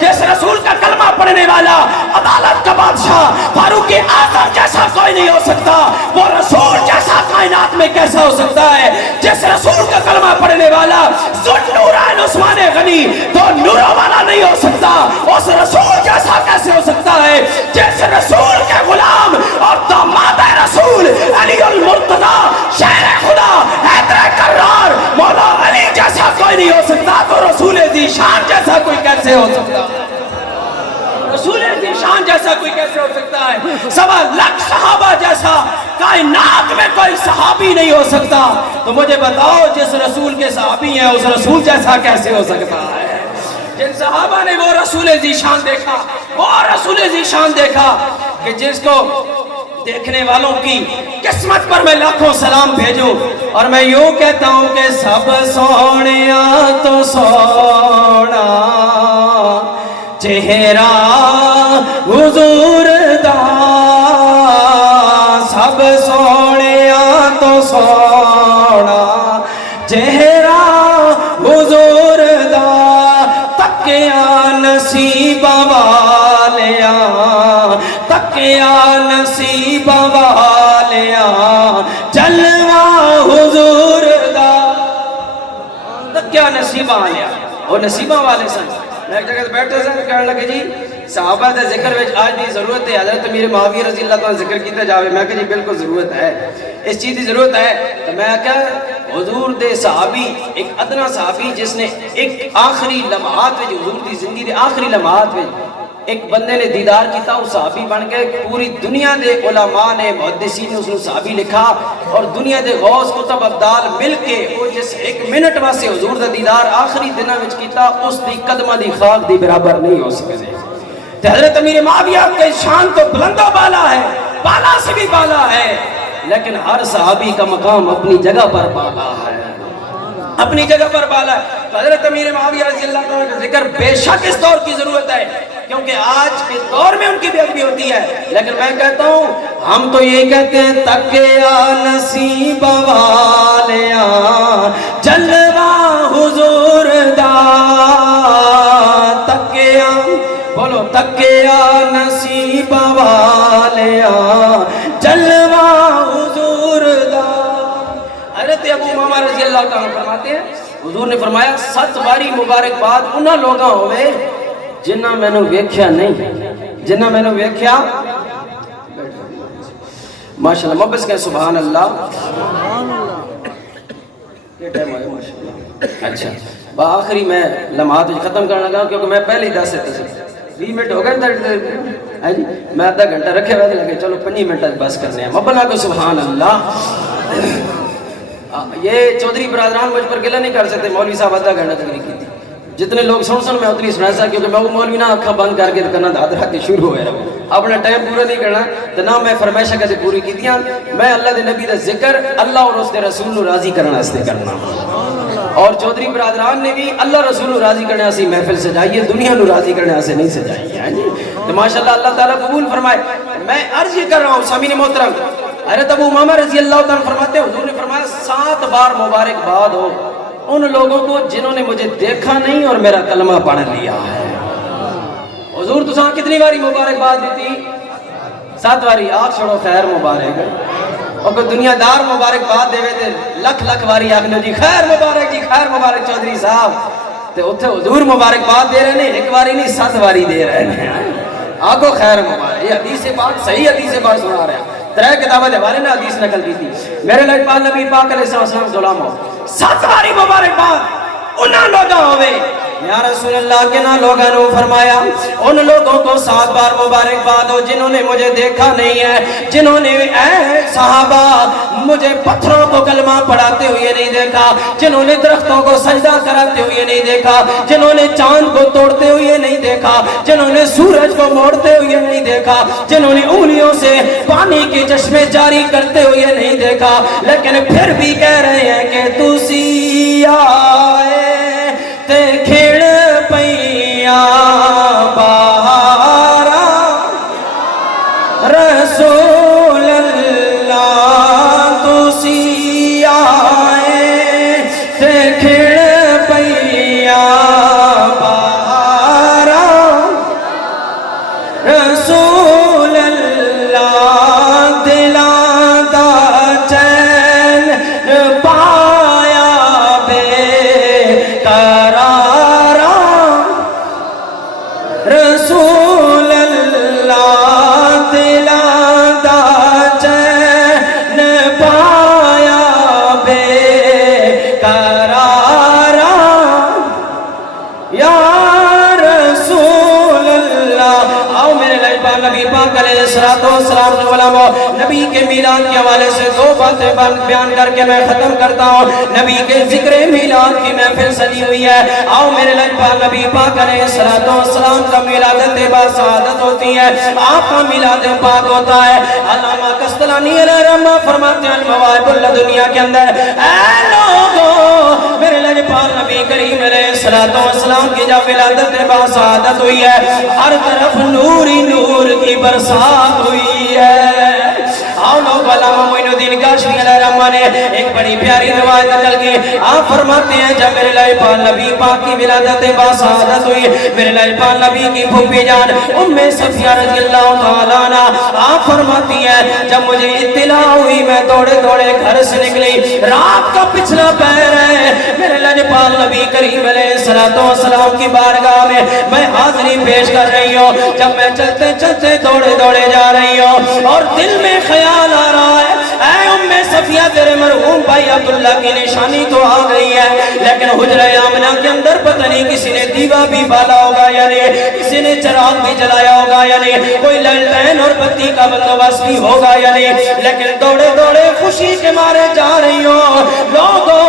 جس رسول کا کلمہ پڑھنے والا عدالت کا بادشاہ فاروق اعظم جیسا کوئی نہیں ہو سکتا وہ رسول جیسا کائنات میں کیسا ہو سکتا ہے؟ جس رسول کا کلمہ پڑھنے والا ذوالنورین عثمان غنی تو نوروں والا نہیں ہو سکتا اس رسول جیسا کیسے ہو سکتا ہے؟ جس رسول کے غلام اور داماد رسول علی المرتضی شہر خدا حیدر کرار مولا علی جیسا کوئی نہیں ہو سکتا تو رسول ذی شان جیسا کوئی کیسے ہو سکتا؟ رسول ذی شان جیسا کوئی کیسے ہو سکتا ہے؟ 1.25 لاکھ صحابہ جیسا کائنات میں کوئی صحابی نہیں ہو سکتا. تو مجھے بتاؤ جس رسول کے صحابی ہیں اس رسول جیسا کیسے ہو سکتا ہے؟ جن صحابہ نے وہ رسول ذی شان دیکھا وہ رسول ذی شان دیکھا کہ جس کو دیکھنے والوں کی قسمت پر میں لاکھوں سلام بھیجوں. اور میں یوں کہتا ہوں کہ سب سونیا تو سونا چہرہ حضور دا سب سونیا تو سونا چہرہ حضور دا تکیا نصیب والیا تکیا نصیب والیا جلوہ حضور دا تکیا نصیب والیا اور نصیبہ والے سن. میں ایک جگہ بیٹھے سے کہنے لگے جی صحابہ دے ذکر وچ آج بھی ضرورت ہے حضرت امیر معاویہ رضی اللہ تعالیٰ ذکر کیتا جاوے. میں کہا جی بالکل ضرورت ہے اس چیز کی ضرورت ہے. تو میں کہا حضور دے صحابی ایک ادنا صحابی جس نے ایک آخری لمحات وچ حضور دی زندگی دے آخری لمحات وچ ایک بندے نے دیدار کیتا وہ صحابی بن کے پوری دنیا دے علماء نے محدثین نے اس نے صحابی لکھا اور دنیا دے غوث کتب ابدال مل کے وہ جس 1 منٹ واسطے حضور دا دیدار آخری دنوں وچ کیتا اس دی قدمہ دی خاک دی برابر نہیں ہو سکے. تو حضرت امیر معاویہ کے شان تو بلند و بالا ہے بالا سے بھی بالا ہے لیکن ہر صحابی کا مقام اپنی جگہ پر بالا ہے اپنی جگہ پر بالا ہے. تو حضرت امیر معاویہ رضی اللہ عنہ کا ذکر بے شک اس دور کی ضرورت ہے کیونکہ آج کے دور میں ان کی بھی عقلی ہوتی ہے. لیکن میں کہتا ہوں ہم تو یہ کہتے ہیں تکیا نصیب والیا جلوہ حضور دا تکیا بولو تکیا نصیب والیا جلوہ حضور دا. حضرت ابو امامہ رضی اللہ تعالیٰ فرماتے ہیں حضور نے فرمایا 7 باری مبارکباد انہاں لوگاں ہوئے جنہ میں نے ویکھیا نہیں، جنہ میں نے ویکھیا ماشاءاللہ محبت کہیں سبحان اللہ یہ ٹائم آیا ماشاءاللہ۔ اچھا بآخری میں لمحات ختم کرنا لگا کیونکہ میں پہلے ہی 10 سے 20 منٹ ہو گئے جی میں آدھا گھنٹہ رکھے ہوئے لگے چلو 5 منٹ بس کرنے ہیں مبلا کو سبحان اللہ۔ یہ چودھری برادران مجھ پر گلہ نہیں کر سکتے، مولوی صاحب آدھا گھنٹہ تقریر کی تھی، جتنے لوگ سن میں اتنی سنا سا کیونکہ میں وہ مولوی نہ اکھا بند کر کے کرنا دھات رکھ کے شروع ہوئے رہا اپنا ٹائم پورا نہیں کرنا تو نہ میں فرمائشہ کہتے پوری کی دیا، میں اللہ دے نبی دا ذکر اللہ اور اس دے رسول نو راضی کرنا اس کرنا، اور چودھری برادران نے بھی اللہ رسول نو راضی کرنے سے محفل سجائیے، دنیا نو راضی کرنے سے نہیں سجائیے تو ماشاءاللہ اللہ تعالیٰ قبول فرمائے۔ میں عرض یہ کر رہا ہوں سامعین محترم، حضرت ابو امامہ رضی اللہ تعالیٰ فرماتے ہیں حضور نے فرمایا 7 بار مبارکباد ہو ان لوگوں کو جنہوں نے مجھے دیکھا نہیں اور میرا کلمہ پڑھ لیا ہے۔ حضور تو ساں کتنی باری مبارکباد دیتی؟ 7 باری، آگ چھوڑو خیر مبارک، اور کوئی دنیا دار مبارکباد دے تھے لکھ لکھ باری آگنے جی خیر مبارک چودھری صاحب تو اتھے حضور مبارکباد دے رہے ہیں، ایک باری نہیں 7 باری دے رہے ہیں، آگو خیر مبارک۔ یہ حدیث پاک صحیح حدیث پاک سنا رہے ہیں، 3 کتابیں حوالے نے حدیث نقل کی تھی، میرے لائٹ پاک نبی پاک علیہ السلام غلام ہو 7 باری مبارکباد انہاں لوگاں ہوئے یا رسول اللہ کے نا لوگوں نے فرمایا ان لوگوں کو 7 بار مبارکباد ہو جنہوں نے مجھے دیکھا نہیں ہے، جنہوں نے اے صحابہ مجھے پتھروں کو کلمہ پڑھاتے ہوئے نہیں دیکھا، جنہوں نے درختوں کو سجدہ کراتے ہوئے نہیں دیکھا، جنہوں نے چاند کو توڑتے ہوئے نہیں دیکھا، جنہوں نے سورج کو موڑتے ہوئے نہیں دیکھا، جنہوں نے انگلیوں سے پانی کے چشمے جاری کرتے ہوئے نہیں دیکھا، لیکن پھر بھی کہہ رہے ہیں کہ تسی آئے تے کھڑ پئیاں بہارا رسول اللہ تسی آئے تے کھڑ پئیاں بہارا رسول اللہ دلاں دا چین پایا بے قرارا رسول اللہ دلاں دا چین پایا بے قرارا یا رسول اللہ۔ آؤ میرے لائبہ نبی پاک علیہ السلام علماء نبی کے میلاد کے حوالے سے 2 باتیں بیان کر کے میں ختم کرتا ہوں۔ نبی کے ذکر میلاد کی محفل سجی ہوئی ہے، آؤ میرے لائبہ نبی پاک علیہ السلام کا میلاد با سعادت ہوتی ہے، آپ کا میلاد پاک ہوتا ہے۔ علامہ قسطلانی علیہ رحمہ فرماتے ہیں المواہب الدنیا کے اندر اے لوگوں میرے لائبہ نبی کریم علیہ السلام کی جب ولادت با سعادت ہوئی ہے ہر طرف نوری نور کی برسات ہوئی ہے۔ آؤ لوگ علامہ معین الدین کاشمی علیہ رحمہ نے ایک بڑی پیاری روایت نقل کی، آپ فرماتے ہیں جب میرے لائبہ نبی پاک کی ولادت با سعادت ہوئی، میرے لائبہ نبی کی پھوپھی جان ام صفیہ رضی اللہ تعالیٰ عنہ آپ فرماتی ہیں جب مجھے اطلاع ہوئی میں دوڑے دوڑے گھر سے نکلی، رات کا پچھلا پہر ہے، میرے لائبہ نبی کریم علیہ السلام کی بارگاہ میں حاضری پیش کر رہی ہوں، جب میں چلتے چلتے دوڑے دوڑے جا رہی ہوں اور دل میں خیال آ رہا ہے اے ام صفیہ تیرے مرحوم بھائی عبداللہ کی نشانی تو آ گئی ہے، لیکن حجرہ آمنہ کے اندر پتہ نہیں کسی نے دیوا بھی بالا ہوگا یا نہیں، کسی نے چراغ بھی جلایا ہوگا یا نہیں، کوئی لالٹین اور بتی کا بندوبست بھی ہوگا یا نہیں، لیکن دوڑے دوڑے خوشی کے مارے جا رہی ہوں۔ لوگوں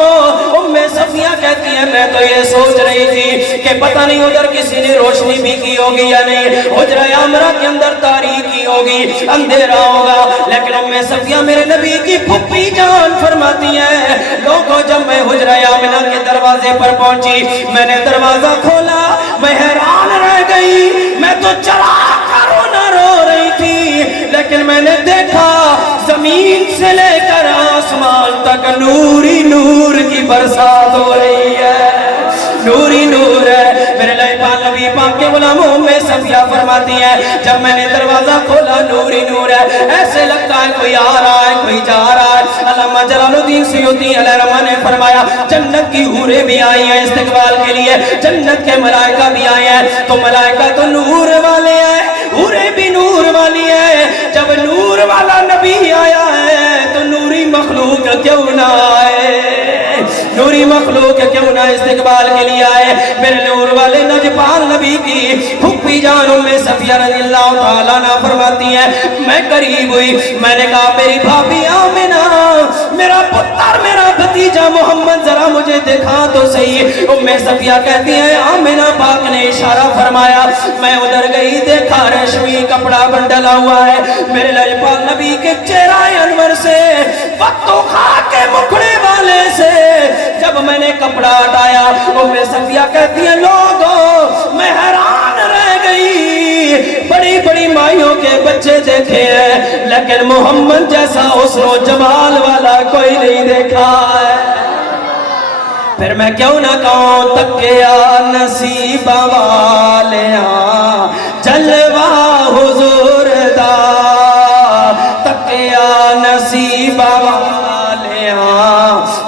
ام صفیہ کہتی ہے میں تو یہ سوچ رہی تھی کہ پتہ نہیں ادھر کسی نے روشنی بھی کی ہوگی یا نہیں، حجرہ آمنہ کے اندر تاریکی ہوگی، اندھیرا ہوگا، لیکن ام صفیہ میرے نبی کی پھوپھی جان فرماتی ہے لوگوں جب میں حجرہ آمنہ کے دروازے پر پہنچی میں نے دروازہ کھولا، میں حیران رہ گئی، میں تو چلا کر رو رہی تھی، لیکن میں نے دیکھا زمین سے لے کر آسمان تک نوری نور کی برسات ہو رہی ہے، نوری نور ہے۔ میرے لائبہ نبی پاک کے غلاموں میں صفیہ فرماتی ہے جب میں نے دروازہ کھولا نور ہی نور ہے، ایسے لگتا ہے کوئی آ رہا ہے کوئی جا رہا ہے۔ علامہ جلال الدین سیوطی علیہ رحمہ نے فرمایا جنت کی حوریں بھی آئی ہیں استقبال کے لیے، جنت کے ملائکہ بھی آئے ہیں، تو ملائکہ تو نور والے ہیں، حوریں بھی نور والی ہیں۔ جب نور والا نبی آیا ہے تو نوری مخلوق کیوں نہ آئے، نوری مخلوق کیوں نہ استقبال کے لیے آئے۔ میرے نور والے نجپال نبی کی پھپھی جان ام صفیہ رضی اللہ تعالیٰ عنہ فرماتی ہیں میں قریب ہوئی، میں نے کہا میری بھابی آمنہ، میرا پتر میرا بھتیجا محمد ذرا مجھے دکھا تو صحیح۔ ام صفیہ کہتی ہیں آمنہ پاک نے اشارہ فرمایا، میں ادھر گئی دیکھا ریشمی کپڑا بنڈلا ہوا ہے، میرے لجپال نبی کے چہرہ انور سے وقت و خاک کے مکھڑے والے سے جب میں نے کپڑا ہٹایا، ام صفیہ کہتی ہیں لوگوں میں حیران رہ گئی، بڑی بڑی مائیوں کے بچے دیکھے ہیں لیکن محمد جیسا حسن و جمال والا کوئی نہیں دیکھا ہے۔ پھر میں کیوں نہ کہوں تکیا نصیب والیاں جلوہ حضور دا، تکیا نصیب والیاں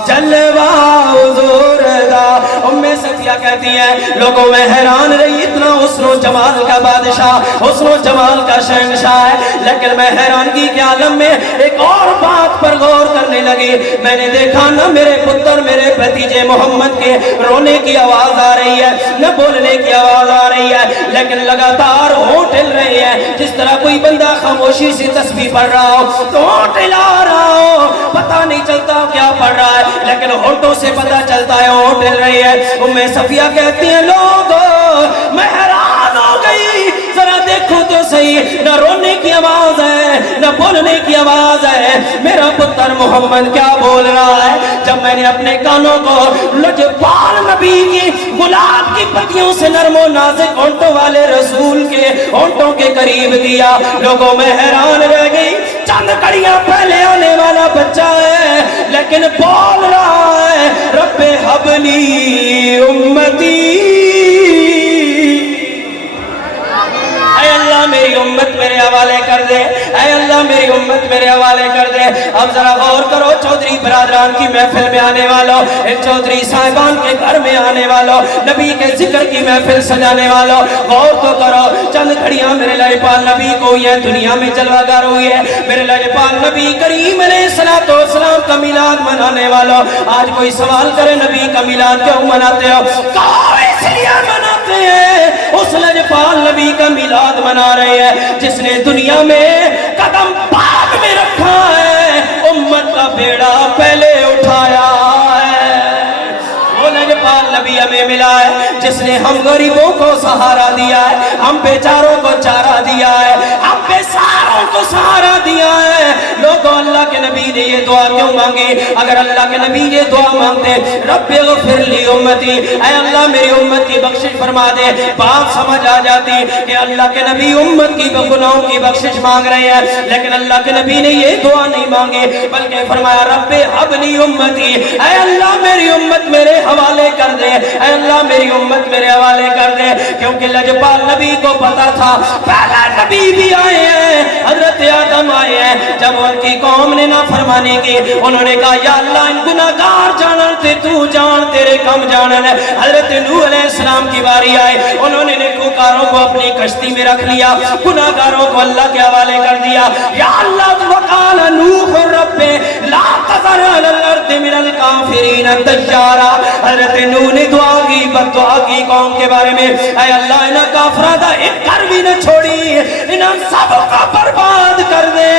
جلوہ حضور دا۔ ام صفیہ کہتی ہیں لوگوں میں حیران رہی، اتنا حسن و جمال کا بادشاہ، حسن و جمال کا شہنشاہ ہے، لیکن میں حیرانگی کے عالم میں ایک اور بات پر غور کرنے لگی۔ میں نے دیکھا نہ میرے پتر میرے بھتیجے محمد کے رونے کی آواز آ رہی ہے، نہ بولنے کی آواز آ رہی ہے، لیکن لگاتار ہونٹ ہل رہے ہیں، جس طرح کوئی بندہ خاموشی سے تسبیح پڑھ رہا ہو تو ہونٹ ہلا رہا ہو، پتہ نہیں چلتا کیا پڑھ رہا ہے لیکن ہونٹوں سے پتہ چلتا ہے ہونٹ ہل رہی ہے۔ ام صفیہ کہتی ہیں لوگوں میں حیران ہو گئی، ذرا دیکھو تو صحیح، نہ رونے کی آواز ہے نہ بولنے کی آواز ہے، میرا پتر محمد کیا بول رہا ہے؟ جب میں نے اپنے کانوں کو لجپال نبی کی گلاب کی پتیوں سے نرم و نازک ہونٹوں والے رسول کے ہونٹوں کے قریب کیا، لوگوں میں حیران رہ گئی، چند کڑیاں پہلے آنے والا بچہ ہے لیکن بول رہا ہے رب حبلی امتی، اے اللہ میری امت میرے حوالے کر دے، اے اللہ میری امت میرے حوالے کر دے۔ اب ذرا غور کرو چودھری برادران کی محفل میں آنے والوں، چودھری صاحبان کے گھر میں آنے والوں، نبی کے ذکر کی محفل سجانے والوں، غور تو کرو چند گھڑیاں میرے لجپال نبی کو یہ دنیا میں جلوہ گر ہوئی ہے، میرے لجپال نبی کریم علیہ السلام کا میلاد منانے والوں، آج کوئی سوال کرے نبی کا میلاد کیوں مناتے ہو؟ کہو اس لیے مناتے ہیں اس لجپال نبی کا میلاد منا رہے ہیں جس نے دنیا میں قدم پاک میں رکھا ہے، امت کا بیڑا پہلے اٹھایا ہے۔ وہ لجپال نبی ہمیں ملا ہے جس نے ہم غریبوں کو سہارا دیا ہے، ہم بیچاروں کو چارہ دیا ہے، ہم بیساروں کو سہارا دیا ہے۔ لوگوں اللہ کے نبی نے یہ دعا کیوں مانگی؟ اگر اللہ کے نبی یہ دعا مانگتے رب اغفر لی امتی، اے اللہ میری امت کی بخشش فرما دے، بات سمجھ آ جاتی کہ اللہ کے نبی امت کی گناہوں کی بخشش مانگ رہے ہیں، لیکن اللہ کے نبی نے یہ دعا نہیں مانگی بلکہ فرمایا رب حب لی امتی، اے اللہ میری امت میرے حوالے کر دے، اے اللہ میری امت میرے حوالے کر دے، کیونکہ لجپال نبی کو پتا تھا پہلا نبی بھی آئے ہیں، حضرت آدم آئے ہیں، جب ان کی قوم نے نافرمانی کی انہوں نے کہا یا اللہ ان گناہگار جانن تے تو جان تیرے کم جانن ہے۔ حضرت نوح علیہ السلام کی باری آئے، انہوں نے نیکوکاروں کو اپنی کشتی میں رکھ لیا، گناہگاروں کو اللہ کے حوالے کر دیا۔ یا اللہ وقال نوح رب لا تذر علی الارض من الکافرین دیارا، حضرت نوح نے دعا کی بد دعا کی قوم کے بارے میں، اے اللہ انہاں کافراں دا ایک گھر بھی نہ چھوڑی، انہاں سب کو برباد کر دے۔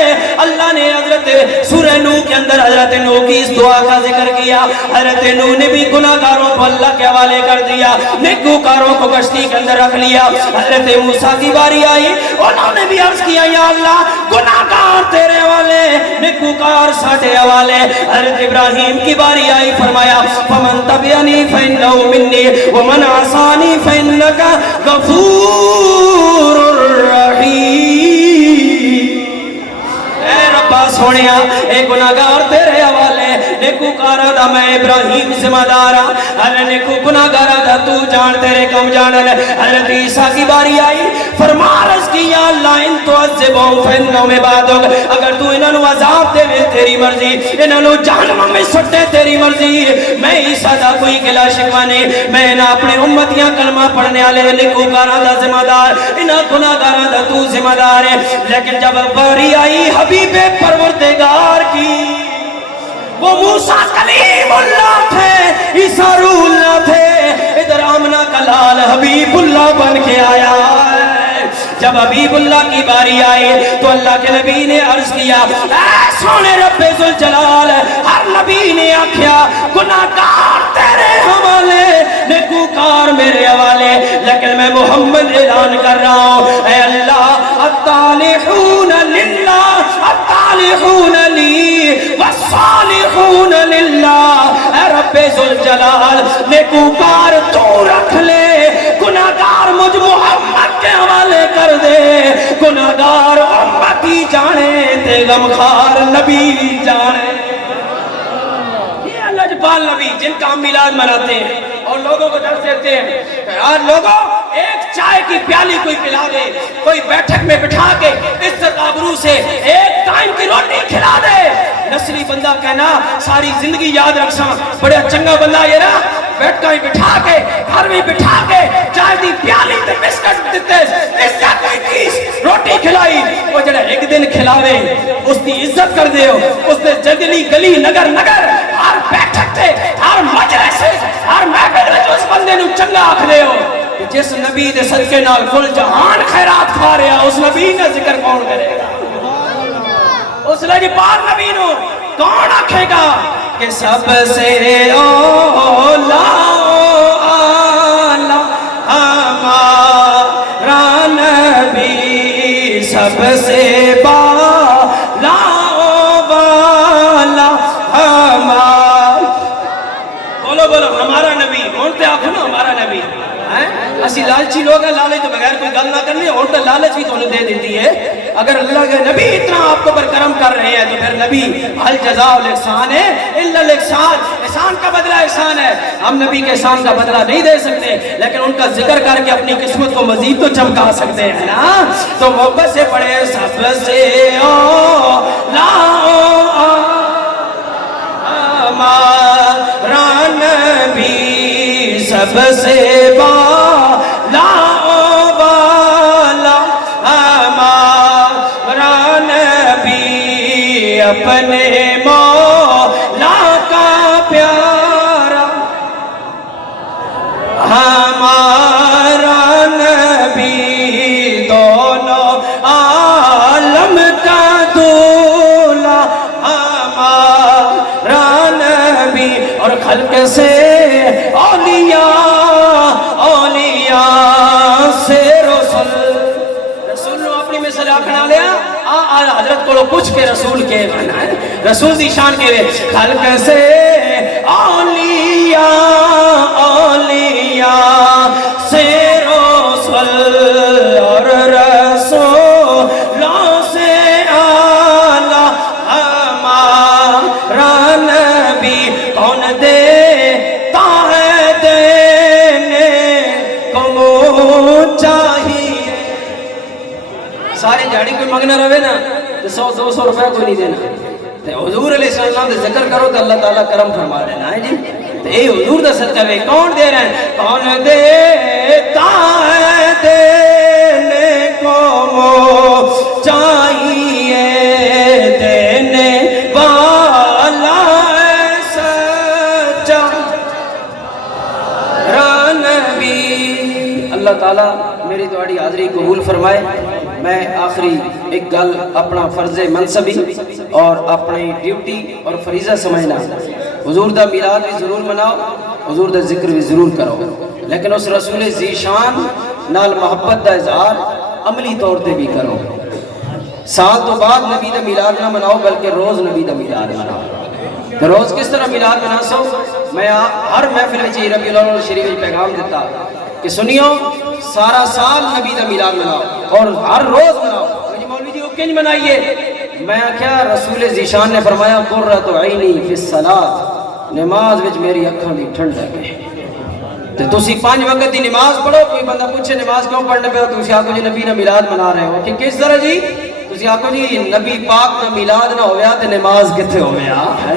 اللہ نے حضرت سورہ نوح کے اندر حضرت نوح کی اس دعا کا ذکر کیا، حضرت نوح نے بھی گناہگاروں کو اللہ کے حوالے کر دیا، نیکوکاروں کو کشتی کے اندر رکھ لیا۔ حضرت موسیٰ کی باری آئی، انہوں نے بھی عرض کیا یا اللہ گناہگار تیرے حوالے، نیکوکار ساٹھے حوالے۔ حضرت ابراہیم کی باری آئی، فرمایا فمن تبعنی فإنہ منی ومن عصانی فإنک غفور رحیم۔ اے ربا سونیا اے گناہگار تیرے حوالے، نیکوکارا دا میں ابراہیم ذمہ دار ہاں، ہر نیکو گناہگارا دا تو جان تیرے کم جانن۔ حضرت عیسیٰ کی باری آئی، فرما عرض کی یا اللہ ان تعذبہم فإنہم عبادک، اگر تو انہاں نو عذاب دے تیری مرضی، انہاں نو جہنم میں سٹے تیری مرضی، میں عیسیٰ دا کوئی گلا شکوہ نہیں، میں نہ اپنے امتیاں کلمہ پڑھنے والے نیکوکاراں دا ذمہ دار، انہاں گناہگاراں دا تو ذمہ دار ہے۔ لیکن جب باری آئی حبیب پروردگار کی، وہ موسیٰ کلیم اللہ تھے، عیسیٰ روح اللہ تھے، ادھر آمنہ کا لال حبیب اللہ بن کے آیا ہے۔ جب حبیب اللہ کی باری آئی تو اللہ کے نبی نے عرض کیا اے سونے رب ذوالجلال، ہر نبی نے آکھیا گناہگار تیرے حوالے، نیکوکار میرے حوالے، لیکن میں محمد اعلان کر رہا ہوں اے اللہ الطالحون للہ الطالحون لی والصالحون للہ، اے رب ذوالجلال نیکوکار تو رکھ لے، گناہگار مجھ محمد کے حوالے کر دے، گناہگار امتی جانے تے غمخوار نبی جانے۔ یہ لجپال نبی جن کا ہم میلاد مناتے ہیں اور لوگوں کو درس دیتے ہیں کہ یار لوگوں ایک چائے کی پیالی کوئی پلا دے، کوئی بیٹھک میں بٹھا کے عزت آبرو سے ایک ٹائم کی روٹی کھلا دے، نسلی بندہ کہنا ساری زندگی یاد رکھساں بڑا چنگا بندہ یہ نا، بیٹھ کہیں بٹھا کے گھر میں بٹھا کے چائے دی پیالی تے بسکٹ دیتے، عزت کوئی چیز روٹی کھلائی، وہ جڑا ایک دن کھلاوے اس دی عزت کر دے ہو، اس دے جگلی گلی نگر نگر ہر بیٹھک تے ہر مجلس سے ہر محفل میں اس بندے نو چنگا آکھ دے ہو، جس نبی دے صدقے نال کل جہان خیرات کھا رہا اس نبی کا ذکر کون کرے گا؟ اس لجپال نبی نو کون آکھے گا کہ سب سے اولا ہمارا نبی، سب سے بالا والا ہمارا، بولو بولو ہمارا نبی، بولتے آخو نا ہمارا نبی۔ اسی لالچی لوگ ہیں، لالچ تو بغیر کوئی گل نہ کرنی، اور تو لالچ بھی تمہیں دے دیتی ہے۔ اگر اللہ کے نبی اتنا آپ کو پر کرم کر رہے ہیں تو پھر نبی حل جزاء الاحسان ہے الا الاحسان، احسان کا بدلہ احسان ہے۔ ہم نبی کے احسان کا بدلہ نہیں دے سکتے، لیکن ان کا ذکر کر کے اپنی قسمت کو مزید تو چمکا سکتے ہیں نا۔ تو محبت سے پڑھے سب سے اولا ہمارا نبی، سب سے بالا والا ہمارا نبی، اپنے مولا کا پیارا ہمارا نبی، دونوں عالم کا دولا ہمارا نبی، اور خلق سے اولیاء سے رسول نو اپنی مثال آکھنا لیا حضرت کو پوچھ کے رسول کے رسول دی شان کے خلق سے اولیاء سے رسول، اور رسولوں سے اعلیٰ ہمارا نبی، کون دیتا ہے دینے کو چاہیے، ساری جاڑی کوئی مانگنا رہے نا تو 100-200 روپے کوئی نہیں دینا، حضور علیہ السلام سے ذکر کرو تو اللہ تعالیٰ کرم فرما دینا ہے جی۔ تو یہ حضور دا صدقہ ہے، کون دے رہے ہیں؟ کون دیتا ہے دینے کو چاہیے، دینے والا ہے سچا نبی۔ اللہ تعالیٰ میری تواڈی حاضری قبول فرمائے۔ میں آخری ایک گل اپنا فرض منصبی اور اپنی ڈیوٹی اور فریضہ سمجھنا، حضور دا میلاد بھی ضرور مناؤ، حضور دا ذکر بھی ضرور کرو، لیکن اس رسول ذیشان نال محبت دا اظہار عملی طور تے بھی کرو۔ سال تو بعد نبی دا میلاد نہ مناؤ بلکہ روز نبی دا میلاد مناؤ۔ تو روز کس طرح میلاد منا سو؟ میں ہر محفل میں ربیع الاول شریف میں پیغام دیتا کہ سنیو سارا سال نبی دا میلاد مناؤ اور ہر روز مناؤ۔ مولوی جی وہ کنج منائیے؟ میں کیا رسول ذیشان نے فرمایا قرۃ عینی فی الصلاۃ، نماز وچ میری اکھاں دی ٹھنڈک ہے۔ تے تسی 5 وقت دی نماز پڑھو، کوئی بندہ پوچھے نماز کیوں پڑھنے پہ ہو، تسی آکھو جی نبی نہ میلاد منا رہے ہو، کہ کس طرح جی؟ تسی آکھو جی نبی پاک نہ میلاد نہ ہویا تے نماز کتھے ہویا ہے،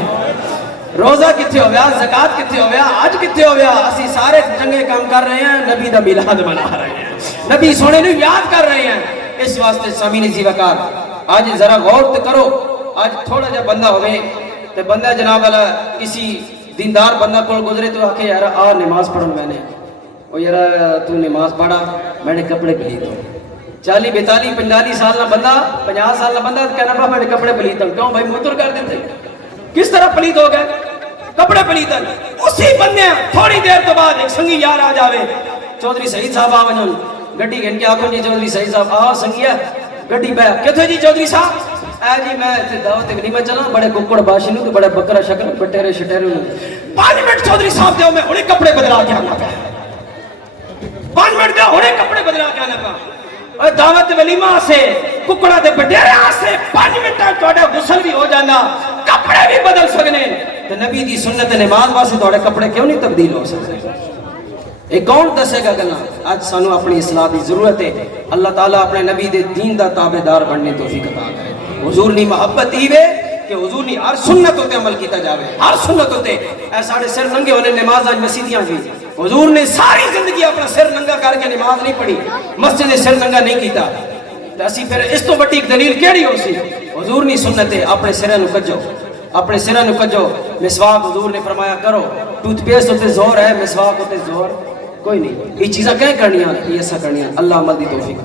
روزہ کتھے ہویا، زکات کتھے ہویا، حج کتھے ہویا؟ اسی سارے چنگے کام کر رہے ہیں، نبی دا میلاد منا رہے ہیں، نبی سونے نو یاد کر رہے ہیں۔ اس واسطے سامعین زی وقار آج ذرا غور تے کرو، آج تھوڑا جا بندہ ہوئے تے بندہ جناب والا کسی دیندار بندہ کو گزرے تو آکھے یار آ نماز پڑھن میں نے، او یار تو نماز پڑھا میں نے کپڑے پلیت ہو، 40 42 45 سال نہ بندہ 50 سال نہ بندہ کہنا با میں نے کپڑے پلیت ہوں، کیوں بھائی موتر کر دیتے؟ کس طرح پلیت ہو گئے؟ کپڑے پلیت ہیں۔ اسی بندے تھوڑی دیر تو بعد ایک سنگی یار آ جاوے، چودھری سعید صاحب آوے گڈی گھن کے آکھو جی چودھری سعید صاحب آ سنگیا گڈی بہ کتھے جی چودھری صاحب؟ اے جی میں تے دعوت ولیمہ چلا، بڑے ککڑ باشی نو تے بڑے بکرا شکر بٹیرے شٹیرے نو 5 منٹ چودھری صاحب دیو میں ہنے کپڑے بدلا کے آنا پیا، 5 منٹ دیو ہنے کپڑے بدلا کے آنا پیا۔ اے دعوت ولیمہ سے ککڑا تے بٹیرے سے 5 منٹ تہاڈا غسل بھی ہو جانا، کپڑے بھی بدل سکنے تے نبی دی سنت نماز واسطے تہاڈے کپڑے کیوں نہیں تبدیل ہو سکتے؟ یہ کون دسے گا گلا؟ آج سانو اپنی اصلاح دی ضرورت ہے۔ اللہ تعالیٰ اپنے نبی دے دین دا تابعدار بننے توفیق عطا کرے۔ حضور نی محبت ایوے کہ حضور نی ہر سنت تے عمل کیتا جاوے، ہر سنت تے۔ اے ساڑے سر ننگے ہونے نماز آج مسیدیاں بھی، حضور نے ساری زندگی اپنا سر ننگا کر کے نماز نہیں پڑھی، مسجد سر ننگا نہیں کیتا، تے اسی پھر اس تو بڑی دلیل کیڑی ہو سی؟ حضور نی سنت ہے، اپنے سراں نو کجو، اپنے سراں نو کجو۔ مسواک حضور نے فرمایا کرو، ٹوتھ پیسٹ ہوتے زور ہے، مسواک ہوتے زور کوئی نہیں۔ یہ چیزاں کہیں کرنیاں، یہ ایسا کرنیاں۔ اللہ عمل دی توفیق۔